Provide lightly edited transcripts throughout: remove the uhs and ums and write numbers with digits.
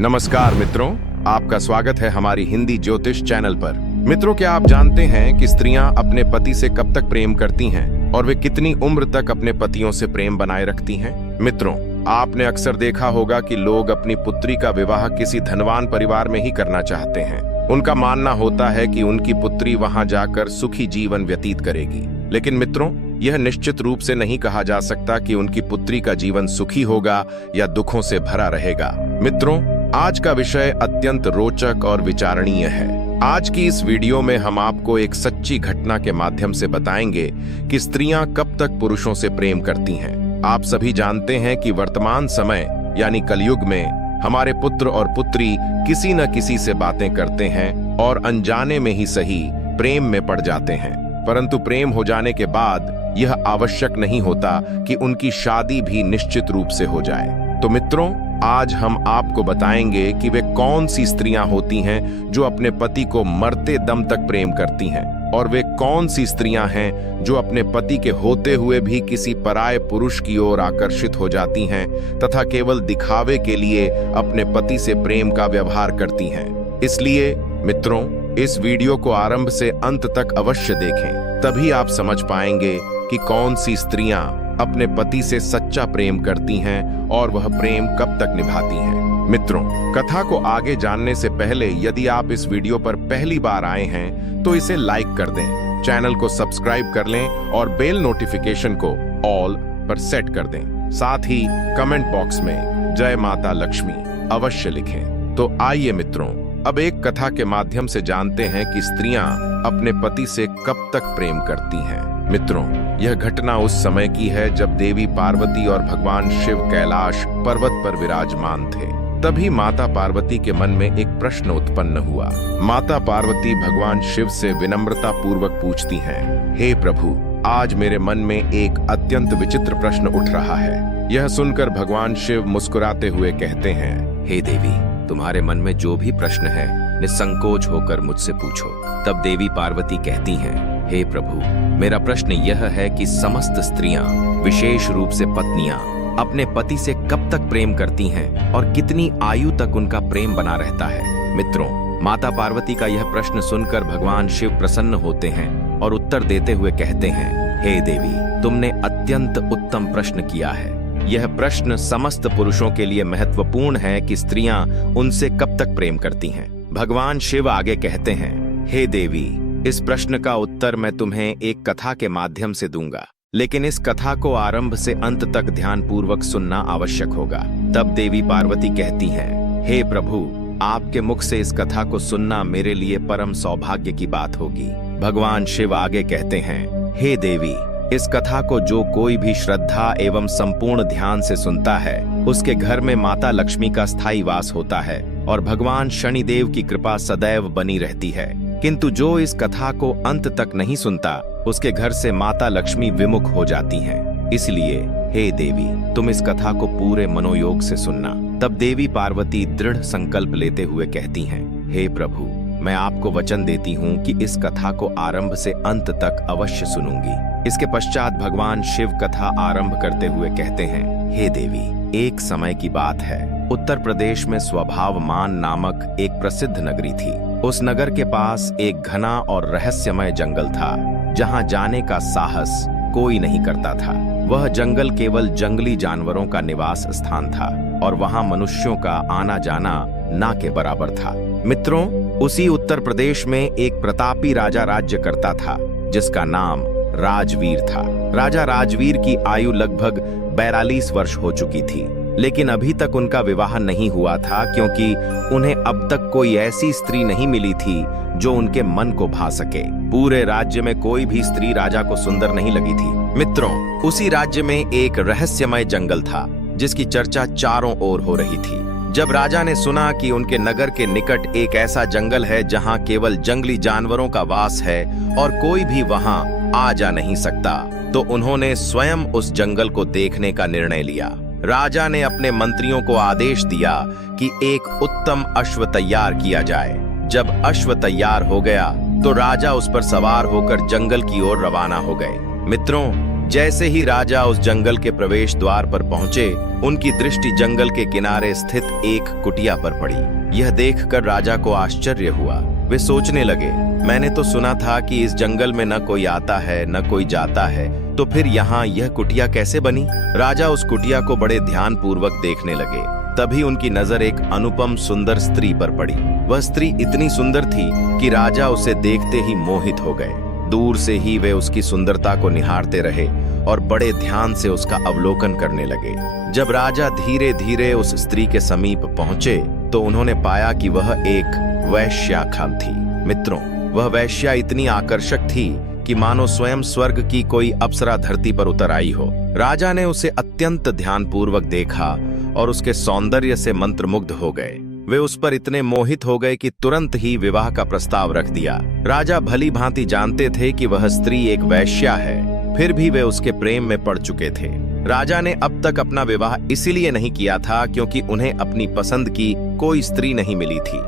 नमस्कार मित्रों, आपका स्वागत है हमारी हिंदी ज्योतिष चैनल पर। मित्रों, क्या आप जानते हैं कि स्त्रियां अपने पति से कब तक प्रेम करती हैं और वे कितनी उम्र तक अपने पतियों से प्रेम बनाए रखती हैं? मित्रों, आपने अक्सर देखा होगा कि लोग अपनी पुत्री का विवाह किसी धनवान परिवार में ही करना चाहते हैं। उनका मानना होता है कि उनकी पुत्री वहां जाकर सुखी जीवन व्यतीत करेगी। लेकिन मित्रों, यह निश्चित रूप से नहीं कहा जा सकता कि उनकी पुत्री का जीवन सुखी होगा या दुखों से भरा रहेगा। मित्रों, आज का विषय अत्यंत रोचक और विचारणीय है। आज की इस वीडियो में हम आपको एक सच्ची घटना के माध्यम से बताएंगे कि स्त्रियां कब तक पुरुषों से प्रेम करती हैं। आप सभी जानते हैं कि वर्तमान समय यानी कलयुग में हमारे पुत्र और पुत्री किसी न किसी से बातें करते हैं और अनजाने में ही सही प्रेम में पड़ जाते हैं। परंतु प्रेम हो जाने के बाद यह आवश्यक नहीं होता कि उनकी शादी भी निश्चित रूप से हो जाए। तो मित्रों, आज हम आपको बताएंगे कि वे कौन सी स्त्रियां होती हैं जो अपने पति को मरते दम तक प्रेम करती हैं और वे कौन सी स्त्रियां हैं जो अपने पति के होते हुए भी किसी पराये पुरुष की ओर आकर्षित हो जाती हैं तथा केवल दिखावे के लिए अपने पति से प्रेम का व्यवहार करती हैं। इसलिए मित्रों, इस वीडियो को आरंभ से अंत तक अवश्य देखें, तभी आप समझ पाएंगे कि कौन सी स्त्रियां अपने पति से सच्चा प्रेम करती हैं और वह प्रेम कब तक निभाती हैं। मित्रों, कथा को आगे जानने से पहले यदि आप इस वीडियो पर पहली बार आए हैं तो इसे लाइक कर दें, चैनल को सब्सक्राइब कर लें और बेल नोटिफिकेशन को ऑल पर सेट कर दें। साथ ही कमेंट बॉक्स में जय माता लक्ष्मी अवश्य लिखें। तो आइए मित्रों, अब एक कथा के माध्यम से जानते हैं कि स्त्रियां अपने पति से कब तक प्रेम करती हैं। मित्रों, यह घटना उस समय की है जब देवी पार्वती और भगवान शिव कैलाश पर्वत पर विराजमान थे। तभी माता पार्वती के मन में एक प्रश्न उत्पन्न हुआ। माता पार्वती भगवान शिव से विनम्रता पूर्वक पूछती हैं, हे प्रभु, आज मेरे मन में एक अत्यंत विचित्र प्रश्न उठ रहा है। यह सुनकर भगवान शिव मुस्कुराते हुए कहते हैं, हे देवी, तुम्हारे मन में जो भी प्रश्न है निसंकोच होकर मुझसे पूछो। तब देवी पार्वती कहती हैं, हे प्रभु, मेरा प्रश्न यह है कि समस्त स्त्रियां, विशेष रूप से पत्नियां, अपने पति से कब तक प्रेम करती हैं और कितनी आयु तक उनका प्रेम बना रहता है। मित्रों, माता पार्वती का यह प्रश्न सुनकर भगवान शिव प्रसन्न होते हैं और उत्तर देते हुए कहते हैं, हे देवी, तुमने अत्यंत उत्तम प्रश्न किया है। यह प्रश्न समस्त पुरुषों के लिए महत्वपूर्ण है कि स्त्रियां उनसे कब तक प्रेम करती हैं। भगवान शिव आगे कहते हैं, हे देवी, इस प्रश्न का उत्तर मैं तुम्हें एक कथा के माध्यम से दूंगा, लेकिन इस कथा को आरंभ से अंत तक ध्यानपूर्वक सुनना आवश्यक होगा। तब देवी पार्वती कहती हैं, हे प्रभु, आपके मुख से इस कथा को सुनना मेरे लिए परम सौभाग्य की बात होगी। भगवान शिव आगे कहते हैं, हे देवी, इस कथा को जो कोई भी श्रद्धा एवं संपूर्ण ध्यान से सुनता है, उसके घर में माता लक्ष्मी का स्थायी वास होता है और भगवान शनिदेव की कृपा सदैव बनी रहती है। किंतु जो इस कथा को अंत तक नहीं सुनता, उसके घर से माता लक्ष्मी विमुख हो जाती हैं। इसलिए हे देवी, तुम इस कथा को पूरे मनोयोग से सुनना। तब देवी पार्वती दृढ़ संकल्प लेते हुए कहती हैं, हे प्रभु, मैं आपको वचन देती हूँ कि इस कथा को आरंभ से अंत तक अवश्य सुनूंगी। इसके पश्चात भगवान शिव कथा आरंभ करते हुए कहते हैं, हे देवी, एक समय की बात है, उत्तर प्रदेश में स्वभावमान नामक एक प्रसिद्ध नगरी थी। उस नगर के पास एक घना और रहस्यमय जंगल था, जहां जाने का साहस कोई नहीं करता था। वह जंगल केवल जंगली जानवरों का निवास स्थान था और वहां मनुष्यों का आना जाना ना के बराबर था। मित्रों, उसी उत्तर प्रदेश में एक प्रतापी राजा राज्य करता था, जिसका नाम राजवीर था। राजा राजवीर की आयु लगभग 42 वर्ष हो चुकी थी, लेकिन अभी तक उनका विवाह नहीं हुआ था, क्योंकि उन्हें अब तक कोई ऐसी स्त्री नहीं मिली थी जो उनके मन को भा सके। पूरे राज्य में कोई भी स्त्री राजा को सुंदर नहीं लगी थी। मित्रों, उसी राज्य में एक रहस्यमय जंगल था, जिसकी चर्चा चारों ओर हो रही थी। जब राजा ने सुना कि उनके नगर के निकट एक ऐसा जंगल है जहां केवल जंगली जानवरों का वास है और कोई भी वहां आ जा नहीं सकता, तो उन्होंने स्वयं उस जंगल को देखने का निर्णय लिया। राजा ने अपने मंत्रियों को आदेश दिया कि एक उत्तम अश्व तैयार किया जाए। जब अश्व तैयार हो गया तो राजा उस पर सवार होकर जंगल की ओर रवाना हो गए। मित्रों, जैसे ही राजा उस जंगल के प्रवेश द्वार पर पहुंचे, उनकी दृष्टि जंगल के किनारे स्थित एक कुटिया पर पड़ी। यह देखकर राजा को आश्चर्य हुआ। वे सोचने लगे, मैंने तो सुना था कि इस जंगल में न कोई आता है न कोई जाता है, तो फिर यहाँ यह कुटिया कैसे बनी? राजा उस कुटिया को बड़े ध्यान पूर्वक देखने लगे। तभी उनकी नजर एक अनुपम सुंदर स्त्री पर पड़ी। वह स्त्री इतनी सुंदर थी कि राजा उसे देखते ही मोहित हो गए। दूर से ही वे उसकी सुंदरता को निहारते रहे और बड़े ध्यान से उसका अवलोकन करने लगे। जब राजा धीरे धीरे उस स्त्री के समीप पहुंचे तो उन्होंने पाया कि वह एक वैश्या खान थी। मित्रों, वह वैश्या इतनी आकर्षक थी कि मानो स्वयं स्वर्ग की कोई अप्सरा धरती पर उतर आई हो। राजा ने उसे अत्यंत ध्यानपूर्वक देखा और उसके सौंदर्य से मंत्रमुग्ध हो गए। वे उस पर इतने मोहित हो गए कि तुरंत ही विवाह का प्रस्ताव रख दिया। राजा भली भांति जानते थे कि वह स्त्री एक वैश्या है, फिर भी वे उसके प्रेम में पड़ चुके थे। राजा ने अब तक अपना विवाह इसीलिए नहीं किया था क्योंकि उन्हें अपनी पसंद की कोई स्त्री नहीं मिली थी।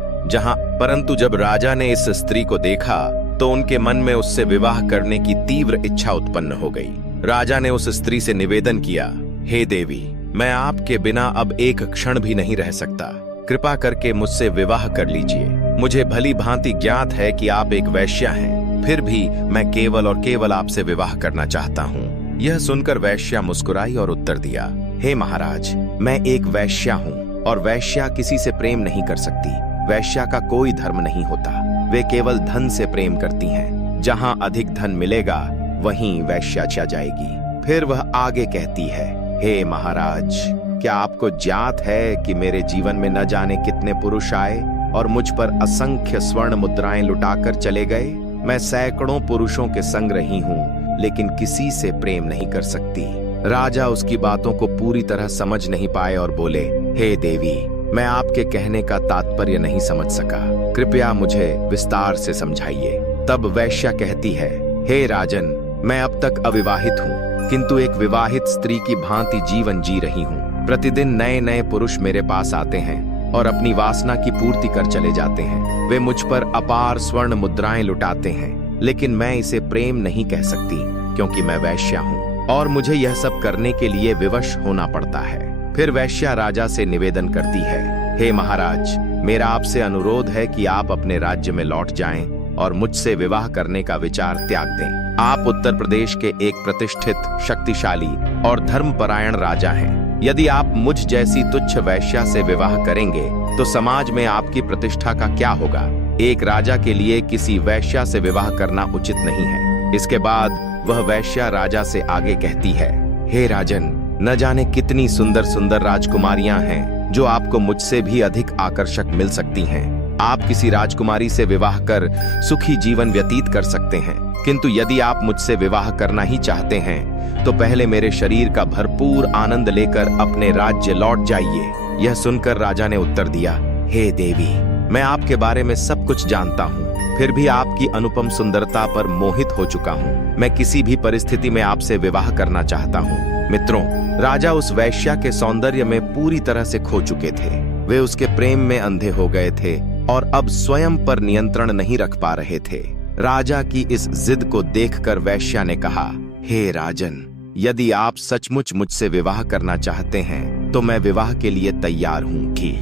परंतु जब राजा ने इस स्त्री को देखा तो उनके मन में उससे विवाह करने की तीव्र इच्छा उत्पन्न हो गई। राजा ने उस स्त्री से निवेदन किया, हे देवी, मैं आपके बिना अब एक क्षण भी नहीं रह सकता। कृपा करके मुझसे विवाह कर लीजिए। मुझे भली भांति ज्ञात है कि आप एक वैश्या हैं, फिर भी मैं केवल और केवल आपसे विवाह करना चाहता हूँ। यह सुनकर वैश्या मुस्कुराई और उत्तर दिया, हे महाराज, मैं एक वैश्या हूँ और वैश्या किसी से प्रेम नहीं कर सकती। वैश्या का कोई धर्म नहीं होता, वे केवल धन से प्रेम करती हैं। जहां अधिक धन मिलेगा वहीं वैश्या जा जाएगी। फिर वह आगे कहती है, हे महाराज, क्या आपको ज्ञात है कि मेरे जीवन में न जाने कितने पुरुष आए और मुझ पर असंख्य स्वर्ण मुद्राएं लुटाकर चले गए। मैं सैकड़ों पुरुषों के संग रही हूँ, लेकिन किसी से प्रेम नहीं कर सकती। राजा उसकी बातों को पूरी तरह समझ नहीं पाए और बोले, हे देवी, मैं आपके कहने का तात्पर्य नहीं समझ सका, कृपया मुझे विस्तार से समझाइए। तब वैश्या कहती है, हे राजन, मैं अब तक अविवाहित हूँ, किंतु एक विवाहित स्त्री की भांति जीवन जी रही हूँ। प्रतिदिन नए नए पुरुष मेरे पास आते हैं और अपनी वासना की पूर्ति कर चले जाते हैं। वे मुझ पर अपार स्वर्ण मुद्राएं लुटाते हैं, लेकिन मैं इसे प्रेम नहीं कह सकती क्योंकि मैं वैश्या हूँ और मुझे यह सब करने के लिए विवश होना पड़ता है। फिर वैश्या राजा से निवेदन करती है, हे महाराज, मेरा आपसे अनुरोध है कि आप अपने राज्य में लौट जाएं और मुझसे विवाह करने का विचार त्याग दें। आप उत्तर प्रदेश के एक प्रतिष्ठित, शक्तिशाली और धर्मपरायण राजा हैं। यदि आप मुझ जैसी तुच्छ वैश्या से विवाह करेंगे तो समाज में आपकी प्रतिष्ठा का क्या होगा? एक राजा के लिए किसी वैश्या से विवाह करना उचित नहीं है। इसके बाद वह वैश्या राजा से आगे कहती है, हे राजन, न जाने कितनी सुंदर सुंदर राजकुमारियां हैं जो आपको मुझसे भी अधिक आकर्षक मिल सकती हैं। आप किसी राजकुमारी से विवाह कर सुखी जीवन व्यतीत कर सकते हैं, किंतु यदि आप मुझसे विवाह करना ही चाहते हैं तो पहले मेरे शरीर का भरपूर आनंद लेकर अपने राज्य लौट जाइए। यह सुनकर राजा ने उत्तर दिया, हे देवी, मैं आपके बारे में सब कुछ जानता हूँ, फिर भी आपकी अनुपम सुंदरता पर मोहित हो चुका हूँ। मैं किसी भी परिस्थिति में आपसे विवाह करना चाहता हूँ। मित्रों, राजा उस वैश्या के सौंदर्य में पूरी तरह से खो चुके थे। वे उसके प्रेम में अंधे हो गए थे और अब स्वयं पर नियंत्रण नहीं रख पा रहे थे। राजा की इस जिद को देखकर वैश्या ने कहा, हे राजन, यदि आप सचमुच मुझसे विवाह करना चाहते हैं तो मैं विवाह के लिए तैयार हूँ कि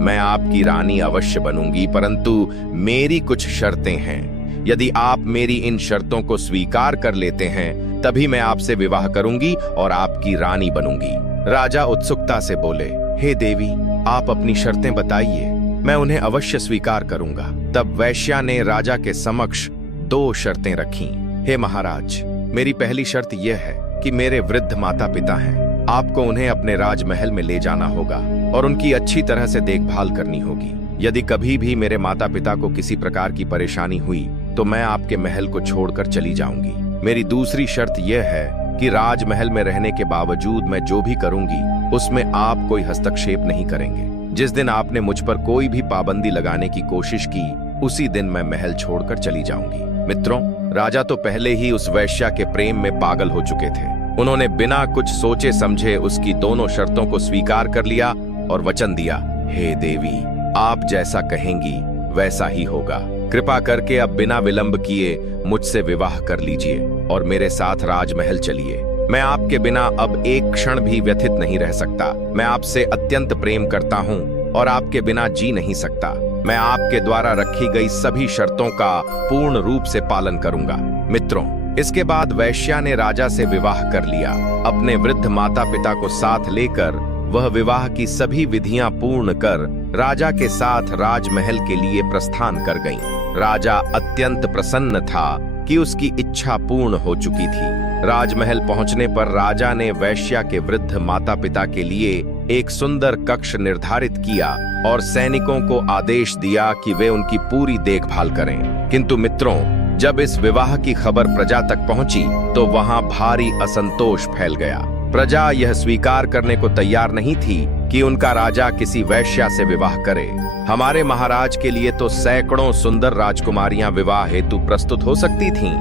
मैं आपकी रानी अवश्य बनूंगी, परंतु मेरी कुछ शर्तें हैं। यदि आप मेरी इन शर्तों को स्वीकार कर लेते हैं तभी मैं आपसे विवाह करूंगी और आपकी रानी बनूंगी। राजा उत्सुकता से बोले, हे देवी, आप अपनी शर्तें बताइए, मैं उन्हें अवश्य स्वीकार करूंगा। तब वैश्या ने राजा के समक्ष 2 शर्तें रखीं। हे महाराज, मेरी पहली शर्त यह है कि मेरे वृद्ध माता पिता हैं, आपको उन्हें अपने राजमहल में ले जाना होगा और उनकी अच्छी तरह से देखभाल करनी होगी। यदि कभी भी मेरे माता पिता को किसी प्रकार की परेशानी हुई तो मैं आपके महल को छोड़कर चली जाऊंगी। मेरी दूसरी शर्त यह है कि राजमहल में रहने के बावजूद मैं जो भी करूंगी उसमें आप कोई हस्तक्षेप नहीं करेंगे। जिस दिन आपने मुझ पर कोई भी पाबंदी लगाने की कोशिश की उसी दिन मैं महल छोड़कर चली जाऊंगी। मित्रों, राजा तो पहले ही उस वैश्या के प्रेम में पागल हो चुके थे। उन्होंने बिना कुछ सोचे समझे उसकी दोनों शर्तों को स्वीकार कर लिया और वचन दिया, हे देवी, आप जैसा कहेंगी वैसा ही होगा। कृपा करके अब बिना विलंब किए मुझसे विवाह कर लीजिए और मेरे साथ राजमहल चलिए। मैं आपके बिना अब एक क्षण भी व्यथित नहीं रह सकता। मैं आपसे अत्यंत प्रेम करता हूँ और आपके बिना जी नहीं सकता। मैं आपके द्वारा रखी गई सभी शर्तों का पूर्ण रूप से पालन करूंगा। मित्रों, इसके बाद वैश्या ने राजा से विवाह कर लिया। अपने वृद्ध माता पिता को साथ लेकर वह विवाह की सभी विधियां पूर्ण कर राजा के साथ राजमहल के लिए प्रस्थान कर गईं। राजा अत्यंत प्रसन्न था कि उसकी इच्छा पूर्ण हो चुकी थी। राजमहल पहुंचने पर राजा ने वैश्या के वृद्ध माता पिता के लिए एक सुंदर कक्ष निर्धारित किया और सैनिकों को आदेश दिया कि वे उनकी पूरी देखभाल करें। किंतु मित्रों, जब इस विवाह की खबर प्रजा तक पहुंची तो वहां भारी असंतोष फैल गया। प्रजा यह स्वीकार करने को तैयार नहीं थी कि उनका राजा किसी वैश्या से विवाह करे। हमारे महाराज के लिए तो सैकड़ों सुंदर राजकुमारियां विवाह हेतु प्रस्तुत हो सकती थीं,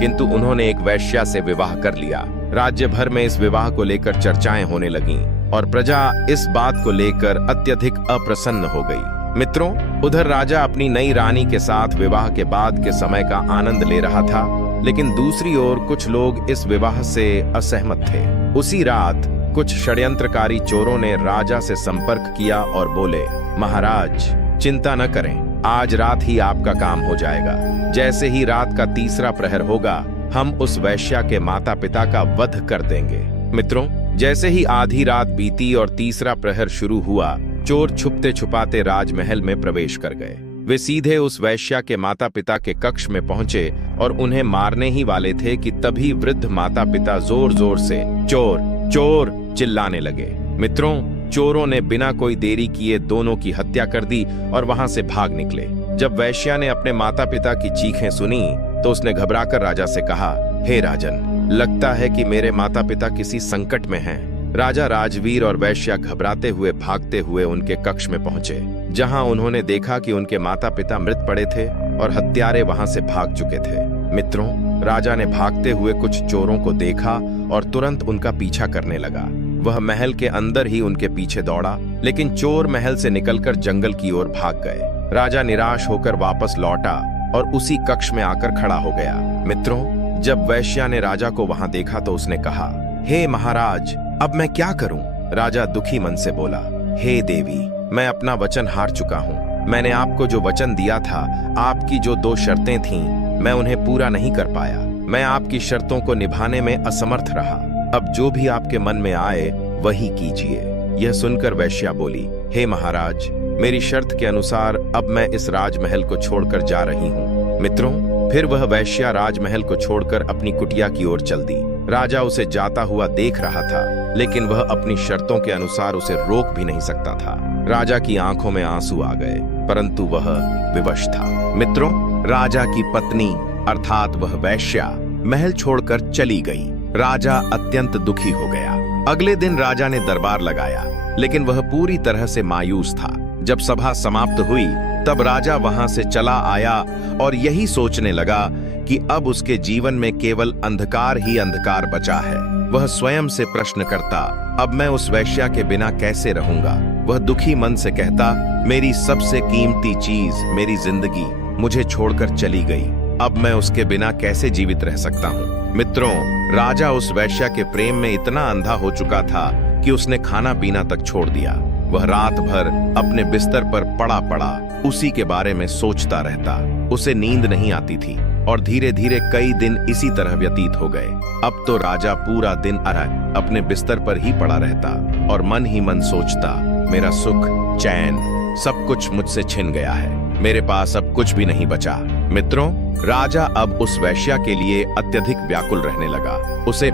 किंतु उन्होंने एक वैश्या से विवाह कर लिया। राज्य भर में इस विवाह को लेकर चर्चाएं होने लगीं और प्रजा इस बात को लेकर अत्यधिक अप्रसन्न हो गई। मित्रों, उधर राजा अपनी नई रानी के साथ विवाह के बाद के समय का आनंद ले रहा था, लेकिन दूसरी ओर कुछ लोग इस विवाह से असहमत थे। उसी रात कुछ षड्यंत्रकारी चोरों ने राजा से संपर्क किया और बोले, महाराज चिंता न करें, आज रात ही आपका काम हो जाएगा। जैसे ही रात का तीसरा प्रहर होगा, हम उस वैश्या के माता पिता का वध कर देंगे। मित्रों, जैसे ही आधी रात बीती और तीसरा प्रहर शुरू हुआ, चोर छुपते छुपाते राजमहल में प्रवेश कर गए। वे सीधे उस वैश्या के माता पिता के कक्ष में पहुंचे और उन्हें मारने ही वाले थे कि तभी वृद्ध माता पिता जोर जोर से चोर चोर चिल्लाने लगे। मित्रों, चोरों ने बिना कोई देरी किए दोनों की हत्या कर दी और वहां से भाग निकले। जब वैश्या ने अपने माता पिता की चीखें सुनी तो उसने घबराकर राजा से कहा, हे राजन, लगता है कि मेरे माता पिता किसी संकट में हैं। राजा राजवीर और वैश्या घबराते हुए भागते हुए उनके कक्ष में पहुंचे, जहां उन्होंने देखा कि उनके माता पिता मृत पड़े थे और हत्यारे वहां से भाग चुके थे। मित्रों, राजा ने भागते हुए कुछ चोरों को देखा और तुरंत उनका पीछा करने लगा। वह महल के अंदर ही उनके पीछे दौड़ा, लेकिन चोर महल से निकलकर जंगल की ओर भाग गए। राजा निराश होकर वापस लौटा और उसी कक्ष में आकर खड़ा हो गया। मित्रों, जब वैश्या ने राजा को वहां देखा तो उसने कहा, हे महाराज, अब मैं क्या करूं? राजा दुखी मन से बोला, हे देवी, मैं अपना वचन हार चुका हूं। मैंने आपको जो वचन दिया था, आपकी जो 2 शर्तें थीं, मैं उन्हें पूरा नहीं कर पाया। मैं आपकी शर्तों को निभाने में असमर्थ रहा। अब जो भी आपके मन में आए वही कीजिए। यह सुनकर वैश्या बोली, हे महाराज, मेरी शर्त के अनुसार अब मैं इस राजमहल को छोड़कर जा रही हूँ। मित्रों, फिर वह वैश्या राजमहल को छोड़कर अपनी कुटिया की ओर चल दी। राजा उसे जाता हुआ देख रहा था, लेकिन वह अपनी शर्तों के अनुसार उसे रोक भी नहीं सकता था। राजा की आंखों में आंसू आ गए, परंतु वह विवश था। मित्रों, राजा की पत्नी अर्थात वह वैश्या महल छोड़कर चली गई। राजा अत्यंत दुखी हो गया। अगले दिन राजा ने दरबार लगाया, लेकिन वह पूरी तरह से मायूस था। जब सभा समाप्त हुई तब राजा वहां से चला आया और यही सोचने लगा कि अब उसके जीवन में केवल अंधकार ही अंधकार बचा है। वह स्वयं से प्रश्न करता, अब मैं उस वैश्या के बिना कैसे रहूंगा? वह दुखी मन से कहता, मेरी सबसे कीमती चीज, मेरी जिंदगी मुझे छोड़कर चली गई। अब मैं उसके बिना कैसे जीवित रह सकता हूँ? मित्रों, राजा उस वैश्या के प्रेम में इतना अंधा हो चुका था कि उसने खाना पीना तक छोड़ दिया। वह रात भर अपने बिस्तर पर पड़ा उसी के बारे में सोचता रहता। उसे नींद नहीं आती थी और धीरे धीरे कई दिन इसी तरह व्यतीत हो गए। अब तो राजा पूरा दिन अपने बिस्तर पर ही पड़ा रहता और मन ही मन सोचता, मेरा सुख चैन सब कुछ मुझसे छिन गया है, मेरे पास अब कुछ भी नहीं बचा। मित्रों, राजा अब उस वैश्या के लिए अत्यधिक व्याकुल रहने लगा। उसे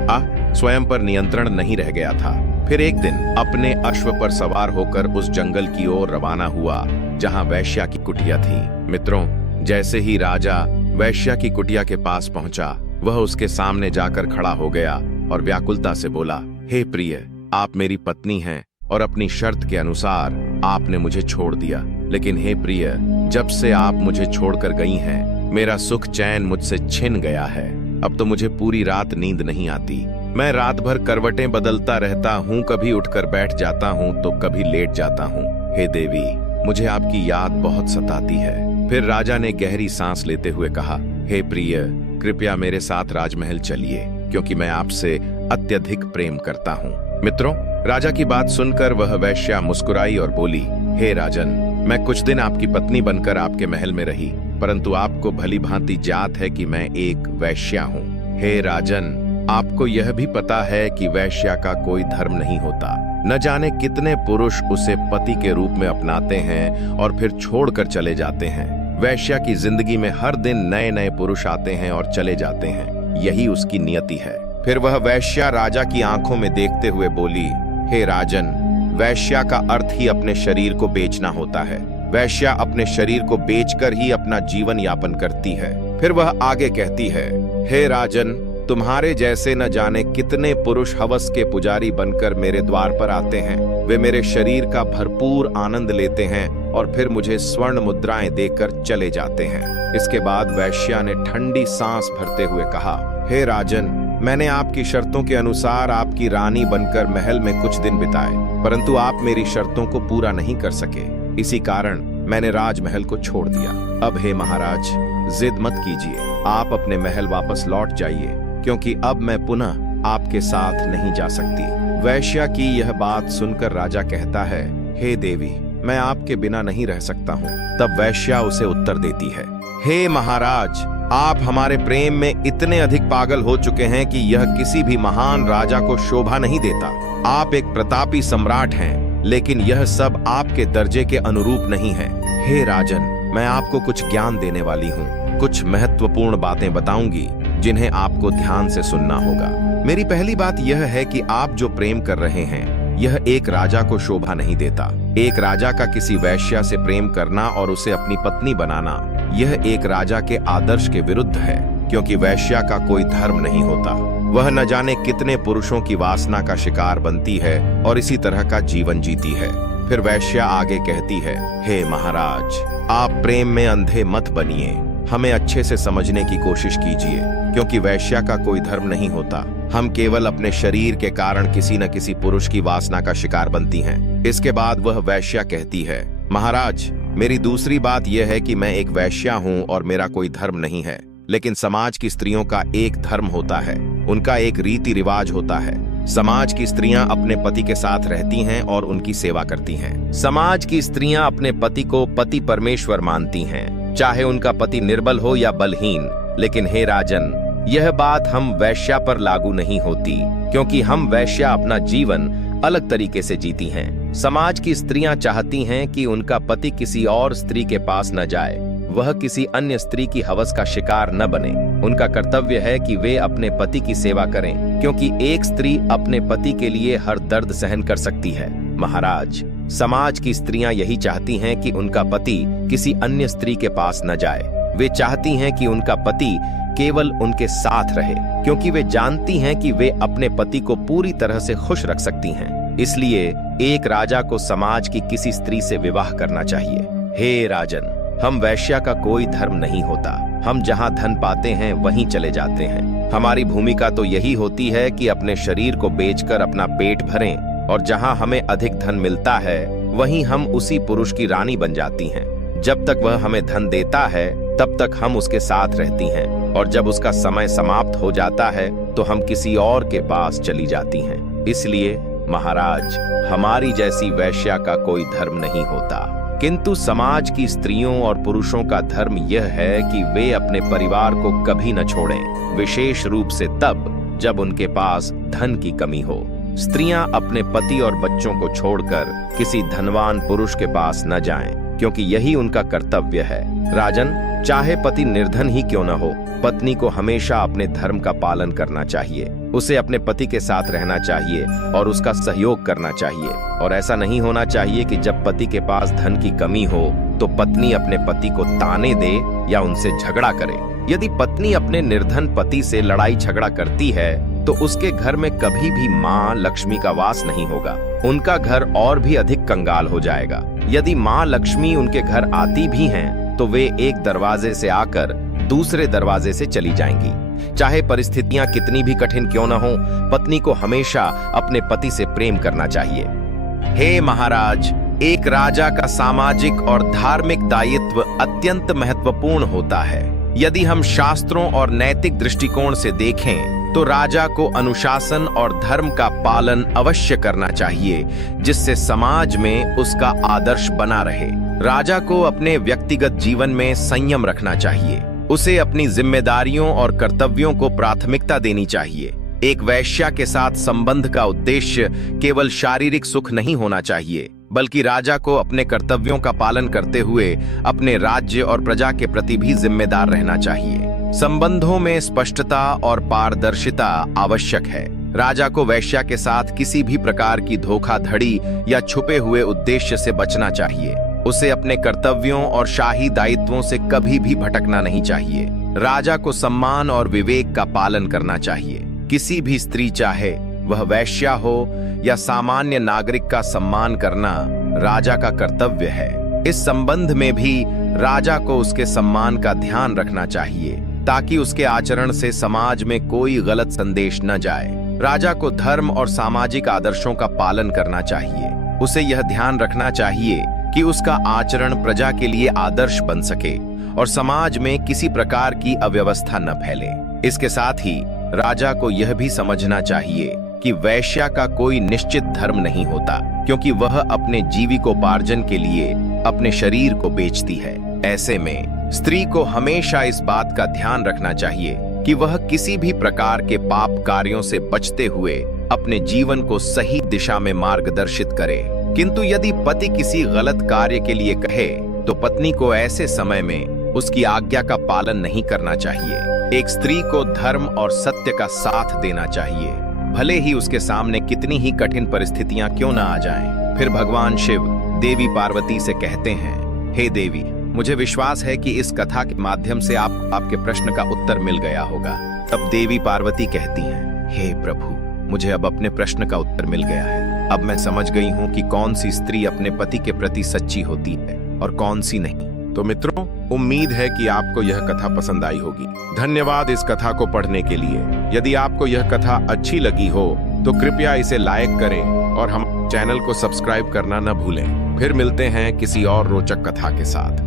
स्वयं पर नियंत्रण नहीं रह गया था। फिर एक दिन अपने अश्व पर सवार होकर उस जंगल की ओर रवाना हुआ जहां वैश्या की कुटिया थी। मित्रों, जैसे ही राजा वैश्या की कुटिया के पास पहुंचा, वह उसके सामने जाकर खड़ा हो गया और व्याकुलता से बोला, हे प्रिय, आप मेरी पत्नी हैं और अपनी शर्त के अनुसार आपने मुझे छोड़ दिया। लेकिन हे प्रिय, जब से आप मुझे छोड़कर गई हैं, मेरा सुख चैन मुझसे छिन गया है। अब तो मुझे पूरी रात नींद नहीं आती। मैं रात भर करवटें बदलता रहता हूँ, कभी उठकर बैठ जाता हूँ तो कभी लेट जाता हूँ। हे देवी, मुझे आपकी याद बहुत सताती है। फिर राजा ने गहरी सांस लेते हुए कहा, हे प्रिय, कृपया मेरे साथ राजमहल चलिए, क्योंकि मैं आपसे अत्यधिक प्रेम करता हूँ। मित्रों, राजा की बात सुनकर वह वैश्या मुस्कुराई और बोली, हे राजन, मैं कुछ दिन आपकी पत्नी बनकर आपके महल में रही, परंतु आपको भली भांति ज्ञात है कि मैं एक वैश्या हूँ। हे राजन, आपको यह भी पता है कि वैश्या का कोई धर्म नहीं होता। न जाने कितने पुरुष उसे पति के रूप में अपनाते हैं और फिर छोड़कर चले जाते हैं। वैश्या की जिंदगी में हर दिन नए नए पुरुष आते हैं और चले जाते हैं, यही उसकी नियति है। फिर वह वैश्या राजा की आंखों में देखते हुए बोली, हे राजन, वैश्या का अर्थ ही अपने शरीर को बेचना होता है। वैश्या अपने शरीर को बेचकर ही अपना जीवन यापन करती है। फिर वह आगे कहती है, हे राजन, तुम्हारे जैसे न जाने कितने पुरुष हवस के पुजारी बनकर मेरे द्वार पर आते हैं। वे मेरे शरीर का भरपूर आनंद लेते हैं और फिर मुझे स्वर्ण मुद्राएं देकर चले जाते हैं। इसके बाद वैश्या ने ठंडी सांस भरते हुए कहा, हे राजन, मैंने आपकी शर्तों के अनुसार आपकी रानी बनकर महल में कुछ दिन बिताए, परंतु आप मेरी शर्तों को पूरा नहीं कर सके। इसी कारण मैंने राजमहल को छोड़ दिया। अब हे महाराज, जिद मत कीजिए, आप अपने महल वापस लौट जाइए, क्योंकि अब मैं पुनः आपके साथ नहीं जा सकती। वैश्या की यह बात सुनकर राजा कहता है, हे देवी, मैं आपके बिना नहीं रह सकता हूँ। तब वैश्या उसे उत्तर देती है, हे महाराज, आप हमारे प्रेम में इतने अधिक पागल हो चुके हैं कि यह किसी भी महान राजा को शोभा नहीं देता। आप एक प्रतापी सम्राट हैं, लेकिन यह सब आपके दर्जे के अनुरूप नहीं है। हे राजन, मैं आपको कुछ ज्ञान देने वाली हूँ, कुछ महत्वपूर्ण बातें बताऊंगी जिन्हें आपको ध्यान से सुनना होगा। मेरी पहली बात यह है कि आप जो प्रेम कर रहे हैं, यह एक राजा को शोभा नहीं देता। एक राजा का किसी वैश्या से प्रेम करना और उसे अपनी पत्नी बनाना, यह एक राजा के आदर्श के विरुद्ध है, क्योंकि वैश्या का कोई धर्म नहीं होता। वह न जाने कितने पुरुषों की वासना का शिकार बनती है और इसी तरह का जीवन जीती है। फिर वैश्या आगे कहती है, हे महाराज, आप प्रेम में अंधे मत बनिए, हमें अच्छे से समझने की कोशिश कीजिए, क्योंकि वैश्या का कोई धर्म नहीं होता। हम केवल अपने शरीर के कारण किसी न किसी पुरुष की वासना का शिकार बनती हैं। इसके बाद वह वैश्या कहती है, महाराज, मेरी दूसरी बात यह है कि मैं एक वैश्या हूँ और मेरा कोई धर्म नहीं है, लेकिन समाज की स्त्रियों का एक धर्म होता है, उनका एक रीति रिवाज होता है। समाज की स्त्रियां अपने पति के साथ रहती हैं और उनकी सेवा करती हैं। समाज की स्त्रियां अपने पति को पति परमेश्वर मानती हैं, चाहे उनका पति निर्बल हो या बलहीन। लेकिन हे राजन, यह बात हम वैश्या पर लागू नहीं होती, क्योंकि हम वैश्या अपना जीवन अलग तरीके से जीती हैं। समाज की स्त्रियां चाहती हैं कि उनका पति किसी और स्त्री के पास न जाए, वह किसी अन्य स्त्री की हवस का शिकार न बने। उनका कर्तव्य है कि वे अपने पति की सेवा करें, क्योंकि एक स्त्री अपने पति के लिए हर दर्द सहन कर सकती है। महाराज, समाज की स्त्रियां यही चाहती हैं कि उनका पति किसी अन्य स्त्री के पास न जाए। वे चाहती हैं कि उनका पति केवल उनके साथ रहे, क्योंकि वे जानती हैं कि वे अपने पति को पूरी तरह से खुश रख सकती हैं। इसलिए एक राजा को समाज की किसी स्त्री से विवाह करना चाहिए। हे राजन, हम वैश्या का कोई धर्म नहीं होता। हम जहाँ धन पाते हैं वहीं चले जाते हैं। हमारी भूमिका तो यही होती है कि अपने शरीर को बेचकर अपना पेट भरें, और जहाँ हमें अधिक धन मिलता है वहीं हम उसी पुरुष की रानी बन जाती हैं। जब तक वह हमें धन देता है तब तक हम उसके साथ रहती हैं, और जब उसका समय समाप्त हो जाता है तो हम किसी और के पास चली जाती हैं। इसलिए महाराज, हमारी जैसी वैश्या का कोई धर्म नहीं होता, किंतु समाज की स्त्रियों और पुरुषों का धर्म यह है कि वे अपने परिवार को कभी न छोड़ें, विशेष रूप से तब जब उनके पास धन की कमी हो। स्त्रियां अपने पति और बच्चों को छोड़कर किसी धनवान पुरुष के पास न जाएं, क्योंकि यही उनका कर्तव्य है। राजन, चाहे पति निर्धन ही क्यों न हो, पत्नी को हमेशा अपने धर्म का पालन करना चाहिए। उसे अपने पति के साथ रहना चाहिए और उसका सहयोग करना चाहिए। और ऐसा नहीं होना चाहिए कि जब पति के पास धन की कमी हो तो पत्नी अपने पति को ताने दे या उनसे झगड़ा करे। यदि पत्नी अपने निर्धन पति से लड़ाई झगड़ा करती है तो उसके घर में कभी भी माँ लक्ष्मी का वास नहीं होगा। उनका घर और भी अधिक कंगाल हो जाएगा। यदि माँ लक्ष्मी उनके घर आती भी हैं तो वे एक दरवाजे से आकर दूसरे दरवाजे से चली जाएंगी। चाहे परिस्थितियां कितनी भी कठिन क्यों न हो, पत्नी को हमेशा अपने पति से प्रेम करना चाहिए। हे महाराज, एक राजा का सामाजिक और धार्मिक दायित्व अत्यंत महत्वपूर्ण होता है। यदि हम शास्त्रों और नैतिक दृष्टिकोण से देखें तो राजा को अनुशासन और धर्म का पालन अवश्य करना चाहिए, जिससे समाज में उसका आदर्श बना रहे। राजा को अपने व्यक्तिगत जीवन में संयम रखना चाहिए। उसे अपनी जिम्मेदारियों और कर्तव्यों को प्राथमिकता देनी चाहिए। एक वैश्या के साथ संबंध का उद्देश्य केवल शारीरिक सुख नहीं होना चाहिए, बल्कि राजा को अपने कर्तव्यों का पालन करते हुए अपने राज्य और प्रजा के प्रति भी जिम्मेदार रहना चाहिए। संबंधों में स्पष्टता और पारदर्शिता आवश्यक है। राजा को वैश्या के साथ किसी भी प्रकार की धोखाधड़ी या छुपे हुए उद्देश्य से बचना चाहिए। उसे अपने कर्तव्यों और शाही दायित्वों से कभी भी भटकना नहीं चाहिए। राजा को सम्मान और विवेक का पालन करना चाहिए। किसी भी स्त्री, चाहे वह वैश्या हो या सामान्य नागरिक, का सम्मान करना राजा का कर्तव्य है। इस संबंध में भी राजा को उसके सम्मान का ध्यान रखना चाहिए, ताकि उसके आचरण से समाज में कोई गलत संदेश न जाए। राजा को धर्म और सामाजिक आदर्शों का पालन करना चाहिए। उसे यह ध्यान रखना चाहिए कि उसका आचरण प्रजा के लिए आदर्श बन सके और समाज में किसी प्रकार की अव्यवस्था न फैले। इसके साथ ही राजा को यह भी समझना चाहिए कि वैश्या का कोई निश्चित धर्म नहीं होता, क्योंकि वह अपने जीविकोपार्जन के लिए अपने शरीर को बेचती है। ऐसे में स्त्री को हमेशा इस बात का ध्यान रखना चाहिए कि वह किसी भी प्रकार के पाप कार्यों से बचते हुए अपने जीवन को सही दिशा में मार्गदर्शित करे। किंतु यदि पति किसी गलत कार्य के लिए कहे, तो पत्नी को ऐसे समय में उसकी आज्ञा का पालन नहीं करना चाहिए। एक स्त्री को धर्म और सत्य का साथ देना चाहिए, भले ही उसके सामने कितनी ही कठिन परिस्थितियां क्यों न आ जाएं। फिर भगवान शिव देवी पार्वती से कहते हैं, हे देवी, मुझे विश्वास है कि इस कथा के माध्यम से आपके प्रश्न का उत्तर मिल गया होगा। तब देवी पार्वती कहती हैं, हे प्रभु, मुझे अब अपने प्रश्न का उत्तर मिल गया है। अब मैं समझ गई हूँ कि कौन सी स्त्री अपने पति के प्रति सच्ची होती है और कौन सी नहीं। तो मित्रों, उम्मीद है कि आपको यह कथा पसंद आई होगी। धन्यवाद इस कथा को पढ़ने के लिए। यदि आपको यह कथा अच्छी लगी हो तो कृपया इसे लाइक करें और हम चैनल को सब्सक्राइब करना न भूलें। फिर मिलते हैं किसी और रोचक कथा के साथ।